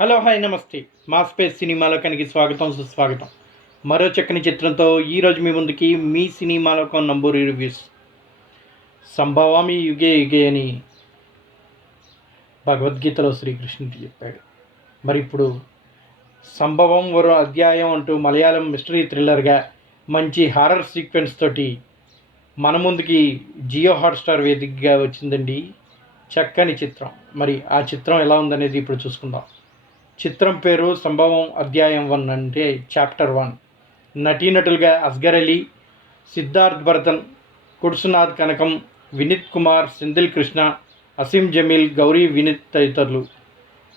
Hello hi నమస్తే. మా space సినిమాలోకానికి స్వాగతం సుస్వాగతం. మరో చక్కని చిత్రంతో ఈరోజు మీ ముందుకి మీ సినిమాలోకం నంబూరి రివ్యూస్. సంభవామి యుగే యుగే అని భగవద్గీతలో శ్రీకృష్ణుడు చెప్పాడు. మరి ఇప్పుడు సంభవం మరో అధ్యాయం అంటూ మలయాళం మిస్టరీ థ్రిల్లర్గా మంచి హారర్ సీక్వెన్స్ తోటి మన ముందుకి జియో హాట్స్టార్ వేదికగా వచ్చిందండి చక్కని చిత్రం. మరి ఆ చిత్రం ఎలా ఉందనేది ఇప్పుడు చూసుకుందాం. చిత్రం పేరు సంభవం అధ్యాయం 1 అంటే చాప్టర్ 1. నటీనటులుగా అస్గర్ అలీ, సిద్ధార్థ్ భరతన్, కుడ్సునాథ్ కనకం, వినీత్ కుమార్, సెంధిల్ కృష్ణ, అసీం జమీల్, గౌరీ వినీత్ తదితరులు.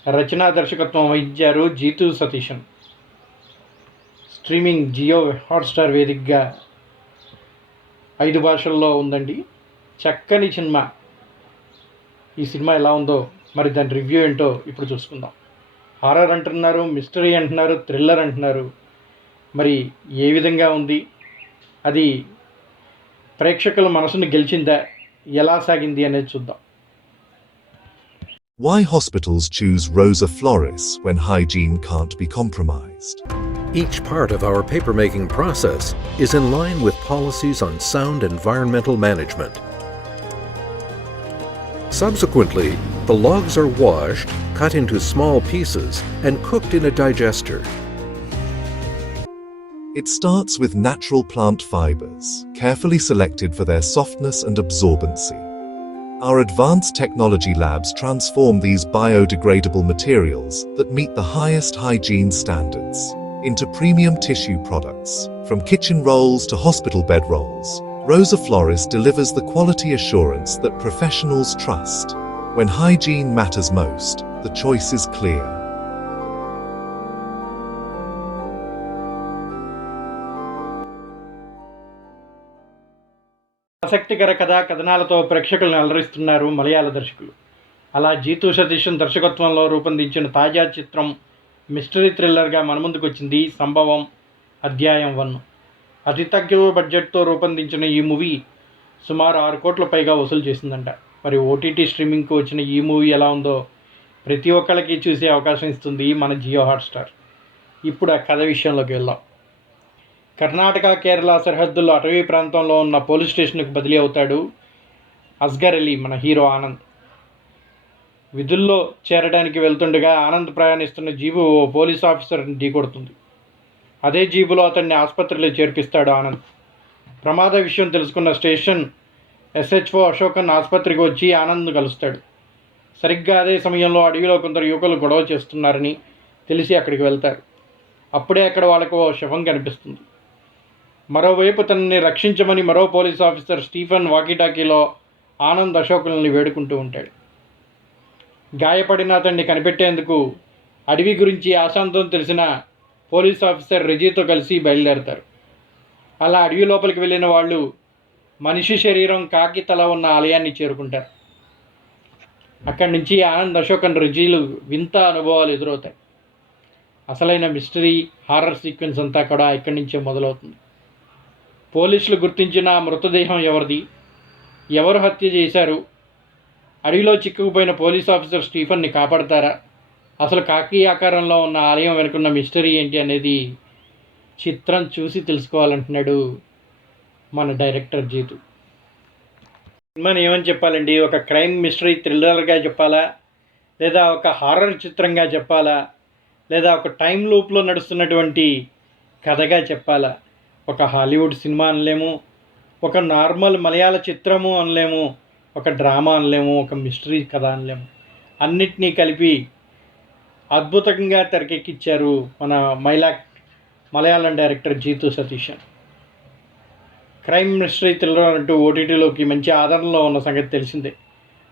రచనా దర్శకత్వం వహించారు జీతు సతీషన్. స్ట్రీమింగ్ జియో హాట్స్టార్ వేదికగా 5 భాషల్లో ఉందండి. చక్కని సినిమా. ఈ సినిమా ఎలా ఉందో మరి దాని రివ్యూ ఏంటో ఇప్పుడు చూసుకుందాం. హారర్ అంటున్నారు, మిస్టరీ అంటున్నారు, థ్రిల్లర్ అంటున్నారు. మరి ఏ విధంగా ఉంది, అది ప్రేక్షకుల మనసును గెలిచిందా, ఎలా సాగింది అనేది చూద్దాం. Why hospitals choose Rosa Flores when hygiene can't be compromised. Each part of our papermaking process is in line with policies on sound environmental management. Subsequently, the logs are washed, cut into small pieces, and cooked in a digester. It starts with natural plant fibers, carefully selected for their softness and absorbency. Our advanced technology labs transform these biodegradable materials that meet the highest hygiene standards into premium tissue products. From kitchen rolls to hospital bed rolls, Rosa Flores delivers the quality assurance that professionals trust. When hygiene matters most, the choice is clear. ఆసక్తికర కథా కథనాలతో ప్రేక్షకులను అలరిస్తున్నారు మలయాళ దర్శకులు. అలా జీతు సతీషన్ దర్శకత్వంలో రూపొందించిన తాజా చిత్రం mystery థ్రిల్లర్గా మన ముందుకు వచ్చింది సంభవం అధ్యాయం 1. అతి తక్కువ బడ్జెట్తో రూపొందించిన ఈ మూవీ సుమారు 6 కోట్ల పైగా వసూలు చేసిందంట. మరి ఓటీటీ స్ట్రీమింగ్కి వచ్చిన ఈ మూవీ ఎలా ఉందో ప్రతి ఒక్కరికి చూసే అవకాశం ఇస్తుంది మన జియో హాట్స్టార్. ఇప్పుడు ఆ కథ విషయంలోకి వెళ్దాం. కర్ణాటక కేరళ సరిహద్దుల్లో అటవీ ప్రాంతంలో ఉన్న పోలీస్ స్టేషన్కు బదిలీ అవుతాడు అస్గర్ అలీ, మన హీరో ఆనంద్. విధుల్లో చేరడానికి వెళ్తుండగా ఆనంద్ ప్రయాణిస్తున్న జీబు ఓ పోలీస్ ఆఫీసర్ని ఢీకొడుతుంది. అదే జీబులో అతన్ని ఆసుపత్రిలో చేర్పిస్తాడు ఆనంద్. ప్రమాద విషయం తెలుసుకున్న స్టేషన్ ఎస్హెచ్ఓ అశోకన్ ఆసుపత్రికి వచ్చి ఆనంద్ను కలుస్తాడు. సరిగ్గా అదే సమయంలో అడవిలో కొందరు యువకులు గొడవ చేస్తున్నారని తెలిసి అక్కడికి వెళ్తారు. అప్పుడే అక్కడ వాళ్ళకు ఓ శవం కనిపిస్తుంది. మరోవైపు తనని రక్షించమని మరో పోలీస్ ఆఫీసర్ స్టీఫెన్ వాకీటాకీలో ఆనంద్ అశోకుల్ని వేడుకుంటూ ఉంటాడు. గాయపడిన అతన్ని కనిపెట్టేందుకు అడవి గురించి ఆశాంతం తెలిసిన పోలీస్ ఆఫీసర్ రెజీతో కలిసి బయలుదేరతారు. అలా అడవి లోపలికి వెళ్ళిన వాళ్ళు మనిషి శరీరం కాకి తల ఉన్న ఆలయాన్ని చేరుకుంటారు. అక్కడి నుంచి ఆనంద్ అశోకన్ రెజీలు వింత అనుభవాలు ఎదురవుతాయి. అసలైన మిస్టరీ హారర్ సీక్వెన్స్ అంతా కూడా ఇక్కడి నుంచే మొదలవుతుంది. పోలీసులు గుర్తించిన మృతదేహం ఎవరిది, ఎవరు హత్య చేశారు, అడవిలో చిక్కుకుపోయిన పోలీస్ ఆఫీసర్ స్టీఫెన్ని కాపాడతారా, అసలు కాకి ఆకారంలో ఉన్న ఆలయం వెనుకున్న మిస్టరీ ఏంటి అనేది చిత్రం చూసి తెలుసుకోవాలంటున్నాడు మన డైరెక్టర్ జీతు. సినిమాని ఏమని చెప్పాలండి, ఒక క్రైమ్ మిస్టరీ థ్రిల్లర్గా చెప్పాలా, లేదా ఒక హారర్ చిత్రంగా చెప్పాలా, లేదా ఒక టైం లూప్లో నడుస్తున్నటువంటి కథగా చెప్పాలా? ఒక హాలీవుడ్ సినిమా అనలేము, ఒక నార్మల్ మలయాళ చిత్రము అనలేము, ఒక డ్రామా అనలేము, ఒక మిస్టరీ కథ అనలేము. అన్నిటినీ కలిపి అద్భుతంగా తెరకెక్కించారు మన Malayalam director Jitu Satheesan. Crime mystery thriller అంటూ ఓటీటీలోకి మంచి ఆదరణలో ఉన్న సంగతి తెలిసిందే.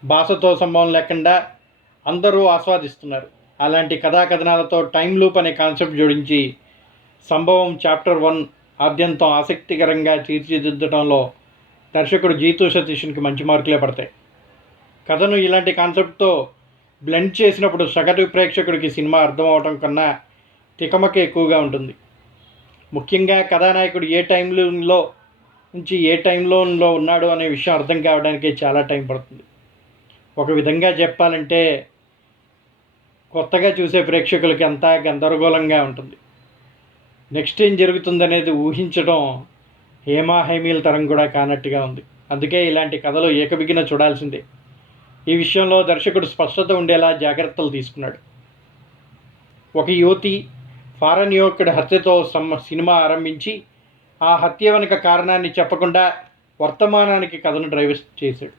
భాషతో సంబంధం లేకుండా అందరూ ఆస్వాదిస్తున్నారు. అలాంటి కథా కథనాలతో టైం లూప్ అనే కాన్సెప్ట్ జోడించి సంభవం చాప్టర్ 1 ఆద్యంతం ఆసక్తికరంగా తీర్చిదిద్దడంలో దర్శకుడు జీతు సతీష్కి మంచి మార్కులే పడతాయి. కథను ఇలాంటి కాన్సెప్ట్తో బ్లెండ్ చేసినప్పుడు సగటు ప్రేక్షకుడికి సినిమా అర్థం అవటం కన్నా తికమక ఎక్కువగా ఉంటుంది. ముఖ్యంగా కథానాయకుడు ఏ టైంలో నుంచి ఏ టైంలో ఉన్నాడు అనే విషయం అర్థం కావడానికి చాలా టైం పడుతుంది. ఒక విధంగా చెప్పాలంటే కొత్తగా చూసే ప్రేక్షకులకి అంతా గందరగోళంగా ఉంటుంది. నెక్స్ట్ ఏం జరుగుతుందనేది ఊహించడం హేమాహేమీల తరం కూడా కానట్టుగా ఉంది. అందుకే ఇలాంటి కథలు ఏకబిగిన చూడాల్సిందే. ఈ విషయంలో దర్శకుడు స్పష్టత ఉండేలా జాగ్రత్తలు తీసుకున్నాడు. ఒక యువతి ఫారెన్ యువకుడి హత్యతో సినిమా ఆరంభించి ఆ హత్య వెనుక కారణాన్ని చెప్పకుండా వర్తమానానికి కథను డ్రైవ్ చేశాడు.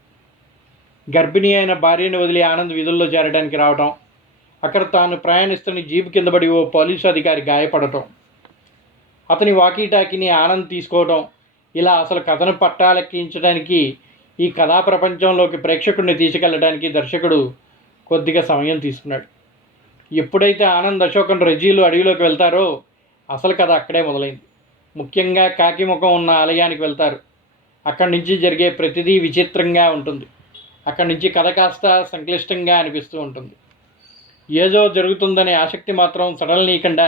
గర్భిణీ అయిన భార్యను వదిలి ఆనంద్ విధుల్లో చేరడానికి రావడం, అక్కడ తాను ప్రయాణిస్తున్న జీపు కింద పడి ఓ పోలీసు అధికారి గాయపడటం, అతని వాకీటాకీని ఆనంద్ తీసుకోవడం, ఇలా అసలు కథను పట్టాలెక్కించడానికి, ఈ కథా ప్రపంచంలోకి ప్రేక్షకుడిని తీసుకెళ్ళడానికి దర్శకుడు కొద్దిగా సమయం తీసుకున్నాడు. ఎప్పుడైతే ఆనంద్ అశోకన్ రెజీలు అడవిలోకి వెళ్తారో అసలు కథ అక్కడే మొదలైంది. ముఖ్యంగా కాకి ముఖం ఉన్న ఆలయానికి వెళ్తారు. అక్కడి నుంచి జరిగే ప్రతిదీ విచిత్రంగా ఉంటుంది. అక్కడి నుంచి కథ కాస్త సంక్లిష్టంగా అనిపిస్తూ ఉంటుంది. ఏదో జరుగుతుందనే ఆసక్తి మాత్రం సడలనీయకుండా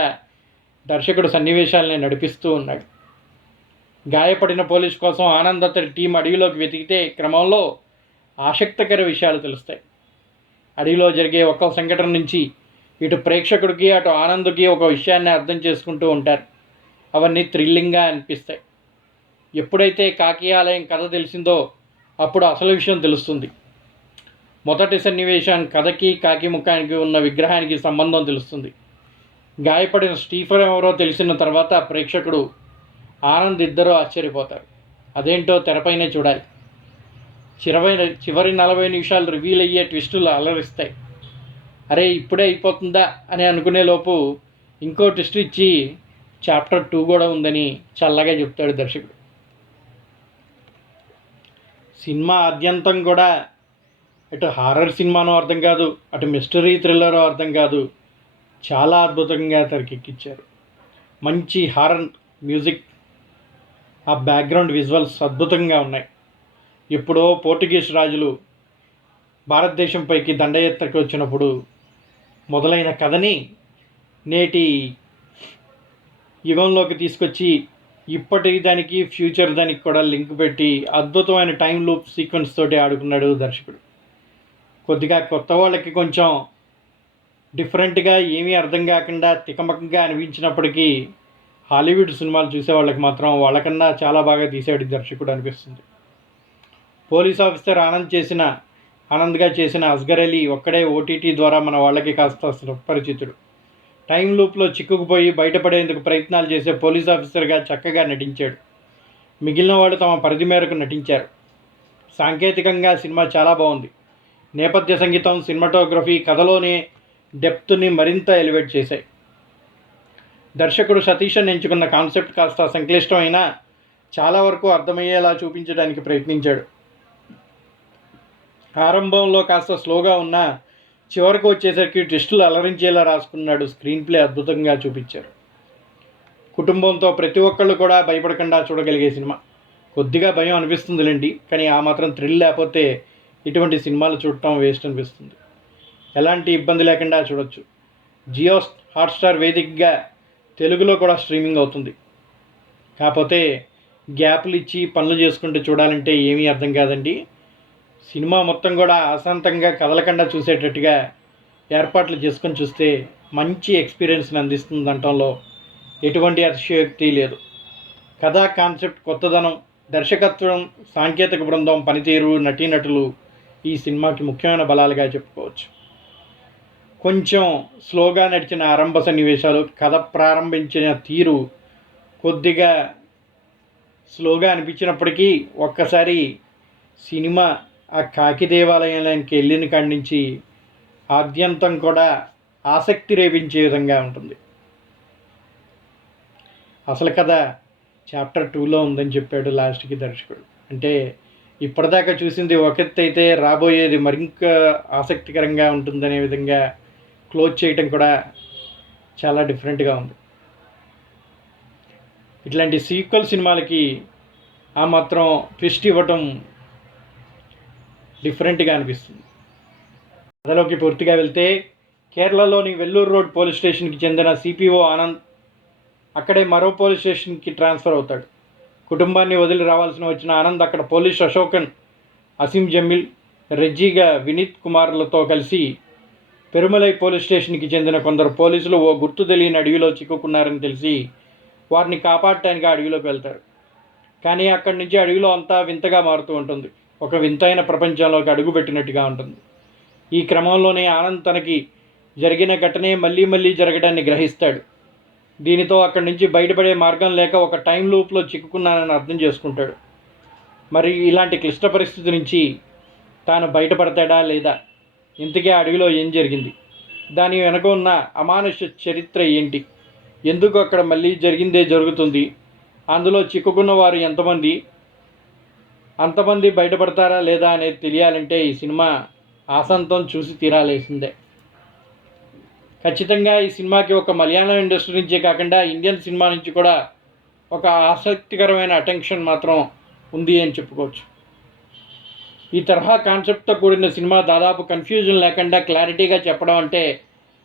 దర్శకుడు సన్నివేశాలని నడిపిస్తూ ఉన్నాడు. గాయపడిన పోలీస్ కోసం ఆనంద్ అతడి టీం అడవిలోకి వెతికితే క్రమంలో ఆసక్తికర విషయాలు తెలుస్తాయి. అడవిలో జరిగే ఒక్క సంఘటన నుంచి ఇటు ప్రేక్షకుడికి అటు ఆనంద్కి ఒక విషయాన్ని అర్థం చేసుకుంటూ ఉంటారు. అవన్నీ థ్రిల్లింగ్గా అనిపిస్తాయి. ఎప్పుడైతే కాకి ఆలయం కథ తెలిసిందో అప్పుడు అసలు విషయం తెలుస్తుంది. మొదటి సన్నివేశం కథకి కాకి ముఖానికి ఉన్న విగ్రహానికి సంబంధం తెలుస్తుంది. గాయపడిన స్టీఫెన్ ఎవరో తెలిసిన తర్వాత ప్రేక్షకుడు ఆనంద్ ఇద్దరూ ఆశ్చర్యపోతారు. అదేంటో తెరపైనే చూడాలి. చివరి 40 నిమిషాలు రివీల్ అయ్యే ట్విస్టులు అలరిస్తాయి. అరే ఇప్పుడే అయిపోతుందా అని అనుకునే లోపు ఇంకో ట్విస్ట్ ఇచ్చి చాప్టర్ 2 కూడా ఉందని చల్లగా చెప్తాడు దర్శకుడు. సినిమా ఆద్యంతం కూడా ఇటు హారర్ సినిమానో అర్థం కాదు, అటు మిస్టరీ థ్రిల్లరో అర్థం కాదు, చాలా అద్భుతంగా తెరకెక్కించారు. మంచి హారర్ మ్యూజిక్, ఆ బ్యాక్గ్రౌండ్ విజువల్స్ అద్భుతంగా ఉన్నాయి. ఎప్పుడో పోర్చుగీస్ రాజులు భారతదేశంపైకి దండయాత్రకు వచ్చినప్పుడు మొదలైన కథని నేటి యుగంలోకి తీసుకొచ్చి ఇప్పటి దానికి ఫ్యూచర్ దానికి కూడా లింక్ పెట్టి అద్భుతమైన టైం లూప్ సీక్వెన్స్ తోటి ఆడుకున్నాడు దర్శకుడు. కొద్దిగా కొత్త వాళ్ళకి కొంచెం డిఫరెంట్గా ఏమీ అర్థం కాకుండా తికమకంగా అనిపించినప్పటికీ హాలీవుడ్ సినిమాలు చూసే వాళ్ళకి మాత్రం వాళ్ళకన్నా చాలా బాగా తీసాడు దర్శకుడు అనిపిస్తుంది. పోలీస్ ఆఫీసర్ ఆనంద్గా చేసిన అస్గర్ అలీ ఒక్కడే ఓటీటీ ద్వారా మన వాళ్ళకి కాస్త సుపరిచితుడు. టైం లూప్లో చిక్కుకుపోయి బయటపడేందుకు ప్రయత్నాలు చేసే పోలీస్ ఆఫీసర్గా చక్కగా నటించాడు. మిగిలిన వాళ్ళు తమ పరిధి మేరకు నటించారు. సాంకేతికంగా సినిమా చాలా బాగుంది. నేపథ్య సంగీతం, సినిమాటోగ్రఫీ కథలోనే డెప్త్ని మరింత ఎలివేట్ చేశాయి. దర్శకుడు సతీషన్ ఎంచుకున్న కాన్సెప్ట్ కాస్త సంక్లిష్టమైనా చాలా వరకు అర్థమయ్యేలా చూపించడానికి ప్రయత్నించాడు. ఆరంభంలో కాస్త స్లోగా ఉన్నా చివరకు వచ్చేసరికి ట్విస్టులు అలరించేలా రాసుకున్నాడు. స్క్రీన్ ప్లే అద్భుతంగా చూపించారు. కుటుంబంతో ప్రతి ఒక్కళ్ళు కూడా భయపడకుండా చూడగలిగే సినిమా. కొద్దిగా భయం అనిపిస్తుందిలేండి, కానీ ఆ మాత్రం థ్రిల్ లేకపోతే ఇటువంటి సినిమాలు చూడటం వేస్ట్ అనిపిస్తుంది. ఎలాంటి ఇబ్బంది లేకుండా చూడొచ్చు. జియో హాట్స్టార్ వేదికగా తెలుగులో కూడా స్ట్రీమింగ్ అవుతుంది. కాకపోతే గ్యాప్లు ఇచ్చి పనులు చేసుకుంటూ చూడాలంటే ఏమీ అర్థం కాదండి. సినిమా మొత్తం కూడా అశాంతంగా కదలకుండా చూసేటట్టుగా ఏర్పాట్లు చేసుకొని చూస్తే మంచి ఎక్స్పీరియన్స్ని అందిస్తుంది అనటంలో ఎటువంటి అతిశయోక్తి లేదు. కథా కాన్సెప్ట్, కొత్తదనం, దర్శకత్వం, సాంకేతిక బృందం పనితీరు, నటీనటులు ఈ సినిమాకి ముఖ్యమైన బలాలుగా చెప్పుకోవచ్చు. కొంచెం స్లోగా నడిచిన ఆరంభ సన్నివేశాలు, కథ ప్రారంభించిన తీరు కొద్దిగా స్లోగా అనిపించినప్పటికీ ఒక్కసారి సినిమా ఆ కాకి దేవాలయానికి వెళ్ళిన కాడి నుంచి ఆద్యంతం కూడా ఆసక్తి రేపించే విధంగా ఉంటుంది. అసలు కథ చాప్టర్ 2లో ఉందని చెప్పాడు లాస్ట్కి దర్శకుడు. అంటే ఇప్పటిదాకా చూసింది ఒక ఎత్తు అయితే రాబోయేది మరింక ఆసక్తికరంగా ఉంటుందనే విధంగా క్లోజ్ చేయటం కూడా చాలా డిఫరెంట్గా ఉంది. ఇట్లాంటి సీక్వెల్ సినిమాలకి ఆ మాత్రం ట్విస్ట్ ఇవ్వటం డిఫరెంట్గా అనిపిస్తుంది. కథలోకి పూర్తిగా వెళ్తే కేరళలోని వెల్లూరు రోడ్ పోలీస్ స్టేషన్కి చెందిన సిపిఓ ఆనంద్ అక్కడే మరో పోలీస్ స్టేషన్కి ట్రాన్స్ఫర్ అవుతాడు. కుటుంబాన్ని వదిలి రావాల్సిన వచ్చిన ఆనంద్ అక్కడ పోలీస్ అశోకన్, అసీం జమీల్, రెజ్జీగా వినీత్ కుమార్లతో కలిసి పెరుమలై పోలీస్ స్టేషన్కి చెందిన కొందరు పోలీసులు ఓ గుర్తు తెలియని అడవిలో చిక్కుకున్నారని తెలిసి వారిని కాపాడటానికి అడవిలోకి వెళ్తారు. కానీ అక్కడి నుంచి అడవిలో అంతా వింతగా మారుతూ ఉంటుంది. ఒక వింతైన ప్రపంచంలోకి అడుగుపెట్టినట్టుగా ఉంటుంది. ఈ క్రమంలోనే ఆనంద్ తనకి జరిగిన ఘటనే మళ్ళీ మళ్ళీ జరగడాన్ని గ్రహిస్తాడు. దీనితో అక్కడి నుంచి బయటపడే మార్గం లేక ఒక టైం లూప్లో చిక్కుకున్నానని అర్థం చేసుకుంటాడు. మరి ఇలాంటి క్లిష్ట పరిస్థితి నుంచి తాను బయటపడతాడా లేదా? ఇంతకీ అడవిలో ఏం జరిగింది? దాని వెనక ఉన్న అమానుష చరిత్ర ఏంటి? ఎందుకు అక్కడ మళ్ళీ జరిగిందే జరుగుతుంది? అందులో చిక్కుకున్న వారు ఎంతమంది? అంతమంది బయటపడతారా లేదా అనేది తెలియాలంటే ఈ సినిమా ఆసంతం చూసి తీరాల్సిందే. ఖచ్చితంగా ఈ సినిమాకి ఒక మలయాళం ఇండస్ట్రీ నుంచే కాకుండా ఇండియన్ సినిమా నుంచి కూడా ఒక ఆసక్తికరమైన అటెన్షన్ మాత్రం ఉంది అని చెప్పుకోవచ్చు. ఈ తరహా కాన్సెప్ట్తో కూడిన సినిమా దాదాపు కన్ఫ్యూజన్ లేకుండా క్లారిటీగా చెప్పడం అంటే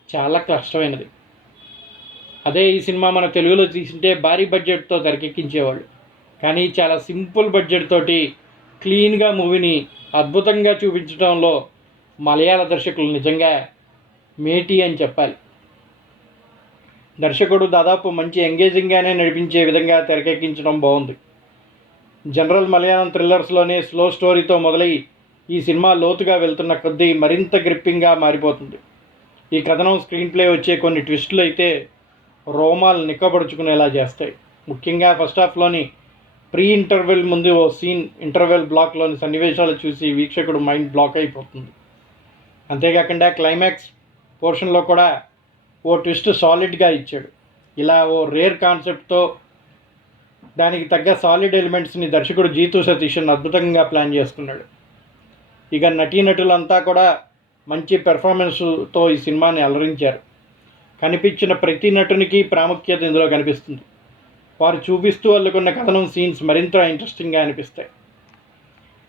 చాలా కష్టమైనది. అదే ఈ సినిమా మన తెలుగులో తీసుంటే భారీ బడ్జెట్తో తెరకెక్కించేవాళ్ళు. కానీ చాలా సింపుల్ బడ్జెట్ తోటి క్లీన్గా మూవీని అద్భుతంగా చూపించడంలో మలయాళ దర్శకులు నిజంగా మేటి అని చెప్పాలి. దర్శకుడు దాదాపు మంచి ఎంగేజింగ్గానే నడిపించే విధంగా తెరకెక్కించడం బాగుంది. జనరల్ మలయాళం థ్రిల్లర్స్లోనే స్లో స్టోరీతో మొదలై ఈ సినిమా లోతుగా వెళ్తున్న కొద్దీ మరింత గ్రిప్పింగ్గా మారిపోతుంది. ఈ కథనం స్క్రీన్ ప్లే వచ్చే కొన్ని ట్విస్టులు అయితే రోమాలు నిక్కబడుచుకునేలా చేస్తాయి. ముఖ్యంగా ఫస్ట్ హాఫ్లోని ప్రీ ఇంటర్వెల్ ముందు ఓ సీన్ ఇంటర్వెల్ బ్లాక్లోని సన్నివేశాలు చూసి వీక్షకుడు మైండ్ బ్లాక్ అయిపోతుంది. అంతేకాకుండా క్లైమాక్స్ పోర్షన్లో కూడా ఓ ట్విస్ట్ సాలిడ్గా ఇచ్చాడు. ఇలా ఓ రేర్ కాన్సెప్ట్తో దానికి తగ్గ సాలిడ్ ఎలిమెంట్స్ని దర్శకుడు జీతు సతీషన్ అద్భుతంగా ప్లాన్ చేసుకున్నాడు. ఇక నటీనటులంతా కూడా మంచి పెర్ఫార్మెన్స్తో ఈ సినిమాని అలరించారు. కనిపించిన ప్రతి నటునికి ప్రాముఖ్యత ఇందులో కనిపిస్తుంది. వారు చూపిస్తూ అల్లుకున్న కథనం సీన్స్ మరింత ఇంట్రెస్టింగ్గా అనిపిస్తాయి.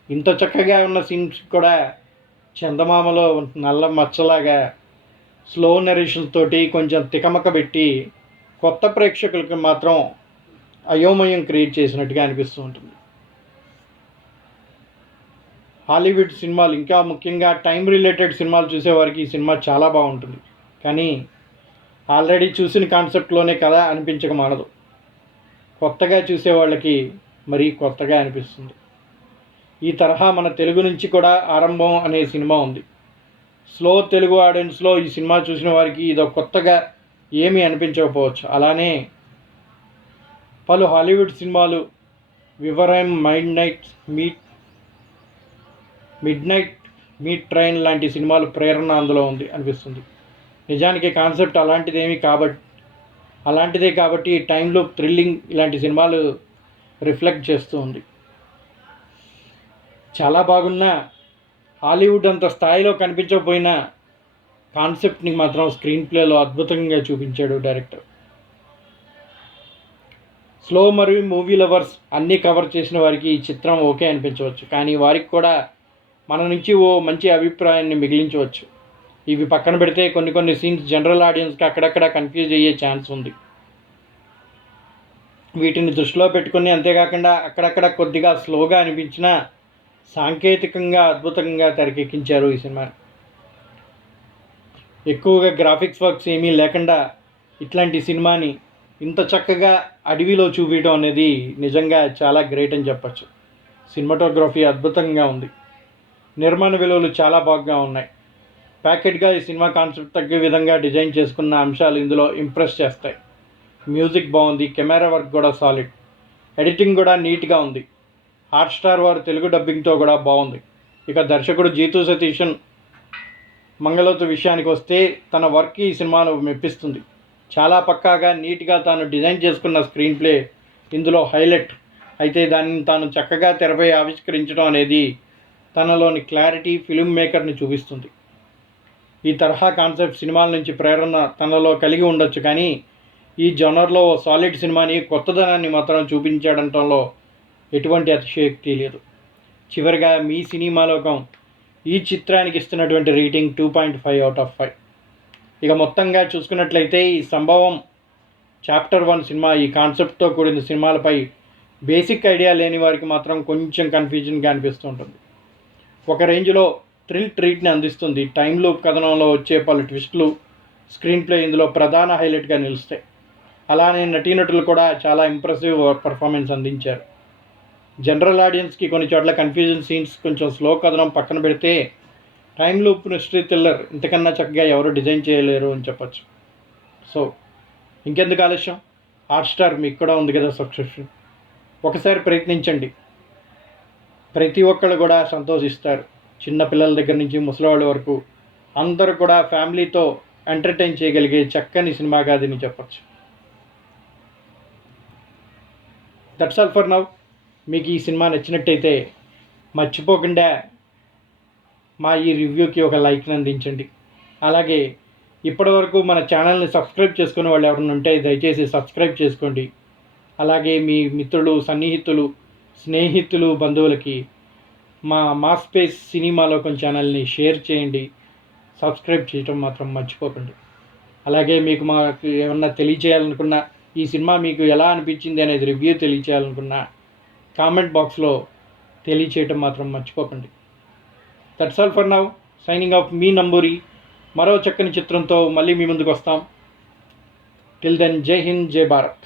ఇంత చక్కగా ఉన్న సీన్స్ కూడా చందమామలో నల్ల మచ్చలాగా స్లో నరేషన్ తోటి కొంచెం తికమక పెట్టి కొత్త ప్రేక్షకులకు మాత్రం అయోమయం క్రియేట్ చేసినట్టుగా అనిపిస్తూ ఉంటుంది. హాలీవుడ్ సినిమాలు, ఇంకా ముఖ్యంగా టైం రిలేటెడ్ సినిమాలు చూసేవారికి ఈ సినిమా చాలా బాగుంటుంది. కానీ ఆల్రెడీ చూసిన కాన్సెప్ట్లోనే కథ అనిపించక మానదు. కొత్తగా చూసేవాళ్ళకి మరీ కొత్తగా అనిపిస్తుంది. ఈ తరహా మన తెలుగు నుంచి కూడా ఆరంభం అనే సినిమా ఉంది. స్లో తెలుగు ఆడియన్స్లో ఈ సినిమా చూసిన వారికి ఇదో కొత్తగా ఏమీ అనిపించకపోవచ్చు. అలానే పలు హాలీవుడ్ సినిమాలు వివరం మిడ్ నైట్ మీట్ ట్రైన్ లాంటి సినిమాలు ప్రేరణ అందులో ఉంది అనిపిస్తుంది. నిజానికి కాన్సెప్ట్ అలాంటిదే కాబట్టి టైం లూప్, థ్రిల్లింగ్ ఇలాంటి సినిమాలు రిఫ్లెక్ట్ చేస్తూ ఉంది. చాలా బాగున్న హాలీవుడ్ అంత స్థాయిలో కనిపించకపోయినా కాన్సెప్ట్ని మాత్రం స్క్రీన్ ప్లేలో అద్భుతంగా చూపించాడు డైరెక్టర్. స్లో మరియు మూవీ లవర్స్ అన్నీ కవర్ చేసిన వారికి ఈ చిత్రం ఓకే అనిపించవచ్చు. కానీ వారికి కూడా మన నుంచి ఓ మంచి అభిప్రాయాన్ని మిగిలించవచ్చు. ఇవి పక్కన పెడితే కొన్ని సీన్స్ జనరల్ ఆడియన్స్కి అక్కడక్కడ కన్ఫ్యూజ్ అయ్యే ఛాన్స్ ఉంది. వీటిని దృష్టిలో పెట్టుకుని, అంతేకాకుండా అక్కడక్కడ కొద్దిగా స్లోగా అనిపించినా సాంకేతికంగా అద్భుతంగా తెరకెక్కించారు ఈ సినిమా. ఎక్కువగా గ్రాఫిక్స్ వర్క్స్ ఏమీ లేకుండా ఇట్లాంటి సినిమాని ఇంత చక్కగా అడవిలో చూపించడం అనేది నిజంగా చాలా గ్రేట్ అని చెప్పచ్చు. సినిమాటోగ్రఫీ అద్భుతంగా ఉంది. నిర్మాణ విలువలు చాలా బాగా ఉన్నాయి. ప్యాకెట్గా ఈ సినిమా కాన్సెప్ట్ తగ్గే విధంగా డిజైన్ చేసుకున్న అంశాలు ఇందులో ఇంప్రెస్ చేస్తాయి. మ్యూజిక్ బాగుంది, కెమెరా వర్క్ కూడా సాలిడ్, ఎడిటింగ్ కూడా నీట్గా ఉంది. హాట్స్టార్ వారు తెలుగు డబ్బింగ్తో కూడా బాగుంది. ఇక దర్శకుడు జీతు సతీషన్ మంగళోతు విషయానికి వస్తే తన వర్క్ ఈ సినిమాను మెప్పిస్తుంది. చాలా పక్కాగా నీట్గా తాను డిజైన్ చేసుకున్న స్క్రీన్ ప్లే ఇందులో హైలైట్ అయితే దానిని తాను చక్కగా తెరపై ఆవిష్కరించడం అనేది తనలోని క్లారిటీ, ఫిల్మ్ మేకర్ని చూపిస్తుంది. ఈ తరహా కాన్సెప్ట్ సినిమాల నుంచి ప్రేరణ తనలో కలిగి ఉండొచ్చు, కానీ ఈ జోనర్లో సాలిడ్ సినిమాని, కొత్తదనాన్ని మాత్రం చూపించాడంటంలో ఎటువంటి అతిశయోక్తి లేదు. చివరిగా మీ సినిమా లోకం ఈ చిత్రానికి ఇస్తున్నటువంటి రేటింగ్ 2.5/5. ఇక మొత్తంగా చూసుకున్నట్లయితే ఈ సంభవం చాప్టర్ 1 సినిమా ఈ కాన్సెప్ట్తో కూడిన సినిమాలపై బేసిక్ ఐడియా లేని వారికి మాత్రం కొంచెం కన్ఫ్యూజన్గా అనిపిస్తూ ఉంటుంది. ఒక రేంజ్లో థ్రిల్ ట్రీట్ని అందిస్తుంది. టైమ్ లూప్ కథనంలో వచ్చే పలు ట్విస్టులు, స్క్రీన్ ప్లే ఇందులో ప్రధాన హైలైట్గా నిలుస్తాయి. అలానే నటీనటులు కూడా చాలా ఇంప్రెసివ్ పర్ఫార్మెన్స్ అందించారు. జనరల్ ఆడియన్స్కి కొన్ని చోట్ల కన్ఫ్యూజన్ సీన్స్, కొంచెం స్లో కథనం పక్కన పెడితే టైమ్ లూప్ మిస్టరీ థ్రిల్లర్ ఇంతకన్నా చక్కగా ఎవరు డిజైన్ చేయలేరు అని చెప్పచ్చు. సో ఇంకెందుకు ఆలస్యం, హాట్స్టార్ మీకు కూడా ఉంది కదా సబ్స్క్రిప్షన్, ఒకసారి ప్రయత్నించండి. ప్రతి ఒక్కళ్ళు కూడా సంతోషిస్తారు. చిన్న పిల్లల దగ్గర నుంచి ముసలివాళ్ళ వరకు అందరూ కూడా ఫ్యామిలీతో ఎంటర్టైన్ చేయగలిగే చక్కని సినిమా కాదని చెప్పచ్చు. That's all for now. మీకు ఈ సినిమా నచ్చినట్టయితే మర్చిపోకుండా మా ఈ రివ్యూకి ఒక లైక్ని అందించండి. అలాగే ఇప్పటివరకు మన ఛానల్ని సబ్స్క్రైబ్ చేసుకునే వాళ్ళు ఎవరైనా ఉంటే దయచేసి సబ్స్క్రైబ్ చేసుకోండి. అలాగే మీ మిత్రులు, సన్నిహితులు, స్నేహితులు, బంధువులకి మా స్పేస్ సినిమాలోకం ఛానల్ని షేర్ చేయండి. సబ్స్క్రైబ్ చేయటం మాత్రం మర్చిపోకండి. అలాగే మీకు మాకు ఏమన్నా తెలియచేయాలనుకున్నా, ఈ సినిమా మీకు ఎలా అనిపించింది అనేది రివ్యూ తెలియచేయాలనుకున్నా కామెంట్ బాక్స్లో తెలియచేయటం మాత్రం మర్చిపోకండి. That's all for now. Signing off మీ నంబూరి. మరో చక్కని చిత్రంతో మళ్ళీ మీ ముందుకు వస్తాం. టిల్ దెన్, జై హింద్, జై భారత్.